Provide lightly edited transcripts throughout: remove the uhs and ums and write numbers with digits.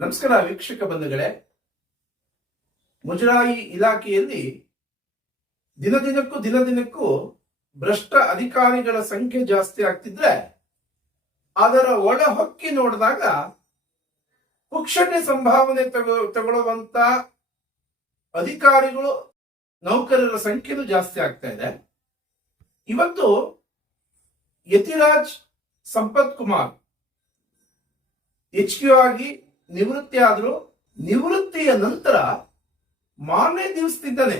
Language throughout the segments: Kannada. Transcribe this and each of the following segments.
ನಮಸ್ಕಾರ ವೀಕ್ಷಕ ಬಂಧುಗಳೇ. ಮುಜರಾಯಿ ಇಲಾಖೆಯಲ್ಲಿ ದಿನದಿನಕ್ಕೂ ಭ್ರಷ್ಟ ಅಧಿಕಾರಿಗಳ ಸಂಖ್ಯೆ ಜಾಸ್ತಿ ಆಗ್ತಿದ್ರೆ ಅದರ ಒಳ ಹೊಕ್ಕಿ ನೋಡಿದಾಗ ಪುಕ್ಷಟೆ ಸಂಭಾವನೆ ತಗೊಳ್ಳುವಂತ ಅಧಿಕಾರಿಗಳು ನೌಕರರ ಸಂಖ್ಯೆನೂ ಜಾಸ್ತಿ ಆಗ್ತಾ ಇದೆ. ಇವತ್ತು ಯತಿರಾಜ್ ಸಂಪತ್ ಕುಮಾರ್ HQ ಆಗಿ ನಿವೃತ್ತಿ ಆದ್ರು. ನಿವೃತ್ತಿಯ ನಂತರ ಮಾರನೇ ದಿವಸದಿಂದಲೇ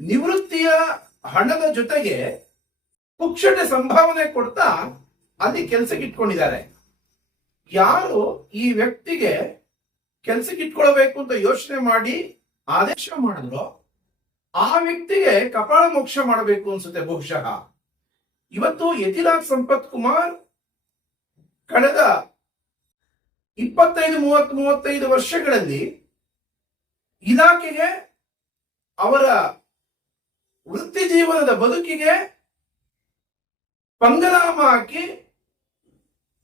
ನಿವೃತ್ತಿಯ ಹಣದ ಜೊತೆಗೆ ಪುಕ್ಷಟೆ ಸಂಭಾವನೆ ಕೊಡ್ತಾ ಅಲ್ಲಿ ಕೆಲಸಕ್ಕೆ ಇಟ್ಕೊಂಡಿದ್ದಾರೆ. ಯಾರು ಈ ವ್ಯಕ್ತಿಗೆ ಕೆಲಸಕ್ಕೆ ಇಟ್ಕೊಳ್ಬೇಕು ಅಂತ ಯೋಚನೆ ಮಾಡಿ ಆದೇಶ ಮಾಡಿದ್ರು ಆ ವ್ಯಕ್ತಿಗೆ ಕಪಾಳ ಮೋಕ್ಷ ಮಾಡಬೇಕು ಅನ್ಸುತ್ತೆ ಬಹುಶಃ. ಇವತ್ತು ಯತಿರಾಜ್ ಸಂಪತ್ ಕುಮಾರ್ ಕಳೆದ 25-35 ವರ್ಷಗಳಲ್ಲಿ ಇಲಾಖೆಗೆ, ಅವರ ವೃತ್ತಿ ಜೀವನದ ಬದುಕಿಗೆ ಪಂಗನಾಮ ಹಾಕಿ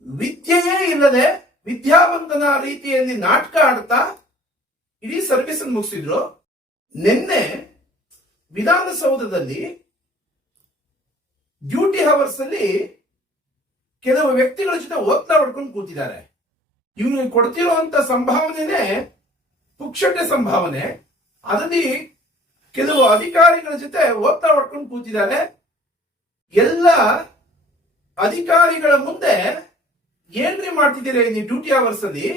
ವಿದ್ಯೆಯೇ ಇಲ್ಲದೆ ವಿದ್ಯಾವಂತನ ರೀತಿಯಲ್ಲಿ ನಾಟಕ ಆಡ್ತಾ ಇಡೀ ಸರ್ವಿಸ್ ಮುಗಿಸಿದ್ರು. ನಿನ್ನೆ ವಿಧಾನಸೌಧದಲ್ಲಿ ಡ್ಯೂಟಿ ಅವರ್ಸ್ ಅಲ್ಲಿ ಕೆಲವು ವ್ಯಕ್ತಿಗಳ ಜೊತೆ ಒತ್ತಡ ಹೊಡ್ಕೊಂಡು ಕೂತಿದ್ದಾರೆ. ಇವ್ರಿಗೆ ಕೊಡ್ತಿರುವಂತ ಸಂಭಾವನೆ ಪುಕ್ಷಟೆ ಸಂಭಾವನೆ. ಅದರಲ್ಲಿ ಕೆಲವು ಅಧಿಕಾರಿಗಳ ಜೊತೆ ಒತ್ತಡ ಹೊಡ್ಕೊಂಡು ಕೂತಿದ್ದಾರೆ. ಎಲ್ಲ ಅಧಿಕಾರಿಗಳ ಮುಂದೆ ಏನ್ರಿ ಮಾಡ್ತಿದ್ದೀರಾ ನೀವು ಡ್ಯೂಟಿ ಅವರ್ಸ್ ಅಲ್ಲಿ?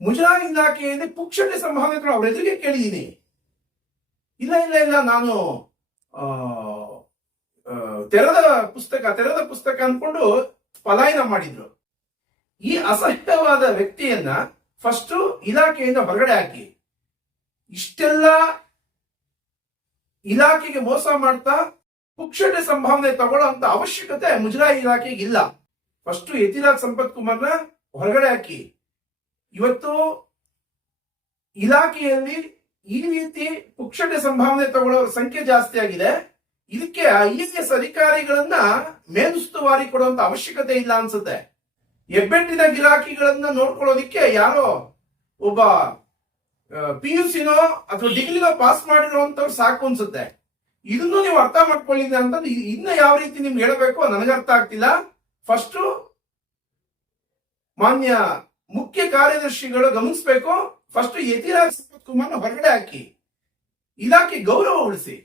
ಮುಜರಾಯಿ ಇಲಾಖೆಯಲ್ಲಿ ಪುಕ್ಷಟೆ ಸಂಭಾವನೆ ಅವ್ರ ಎದುರಿಗೆ ಕೇಳಿದೀನಿ. ಇಲ್ಲ ನಾನು ತೆರೆದ ಪುಸ್ತಕ ಅನ್ಕೊಂಡು ಪಲಾಯನ ಮಾಡಿದ್ರು. ಈ ಅಸಹ್ಯವಾದ ವ್ಯಕ್ತಿಯನ್ನ ಫಸ್ಟ್ ಇಲಾಖೆಯಿಂದ ಹೊರಗಡೆ ಹಾಕಿ. ಇಷ್ಟೆಲ್ಲ ಇಲಾಖೆಗೆ ಮೋಸ ಮಾಡ್ತಾ ಪುಕ್ಷಟೆ ಸಂಭಾವನೆ ತಗೊಳ್ಳೋಂತ ಅವಶ್ಯಕತೆ ಮುಜರಾಯಿ ಇಲಾಖೆಗೆ ಇಲ್ಲ. ಫಸ್ಟ್ ಯತಿರಾಜ್ ಸಂಪತ್ ಕುಮಾರ್ನ ಹೊರಗಡೆ ಹಾಕಿ. ಇವತ್ತು ಇಲಾಖೆಯಲ್ಲಿ ಈ ರೀತಿ ಪುಕ್ಷಟೆ ಸಂಭಾವನೆ ತಗೊಳ್ಳೋರ ಸಂಖ್ಯೆ ಜಾಸ್ತಿ ಆಗಿದೆ. ಇದಕ್ಕೆ IAS ಅಧಿಕಾರಿಗಳನ್ನ ಮೇಲುಸ್ತುವಾರಿ ಕೊಡುವಂತ ಅವಶ್ಯಕತೆ ಇಲ್ಲ ಅನ್ಸುತ್ತೆ. ಹೆಬ್ಬೆಟ್ಟಿನ ಗಿರಾಕಿಗಳನ್ನ ನೋಡ್ಕೊಳ್ಳೋದಿಕ್ಕೆ ಯಾರೋ ಒಬ್ಬ PUCನೋ ಅಥವಾ ಡಿಗ್ರಿನೋ ಪಾಸ್ ಮಾಡಿರುವಂತವ್ರು ಸಾಕು ಅನ್ಸುತ್ತೆ. ಇದನ್ನು ನೀವು ಅರ್ಥ ಮಾಡ್ಕೊಳ್ಳಿಲ್ಲ ಅಂತ ಇನ್ನ ಯಾವ ರೀತಿ ನಿಮ್ಗೆ ಹೇಳಬೇಕು ನನಗೆ ಅರ್ಥ ಆಗ್ತಿಲ್ಲ. ಫಸ್ಟ್ ಮಾನ್ಯ ಮುಖ್ಯ ಕಾರ್ಯದರ್ಶಿಗಳು ಗಮನಿಸಬೇಕು. ಫಸ್ಟ್ ಯತಿರಾಜ್ ಸಂಪತ್ ಕುಮಾರ್ ಹೊರಗಡೆ ಹಾಕಿ ಇಲಾಖೆ ಗೌರವ ಉಳಿಸಿ.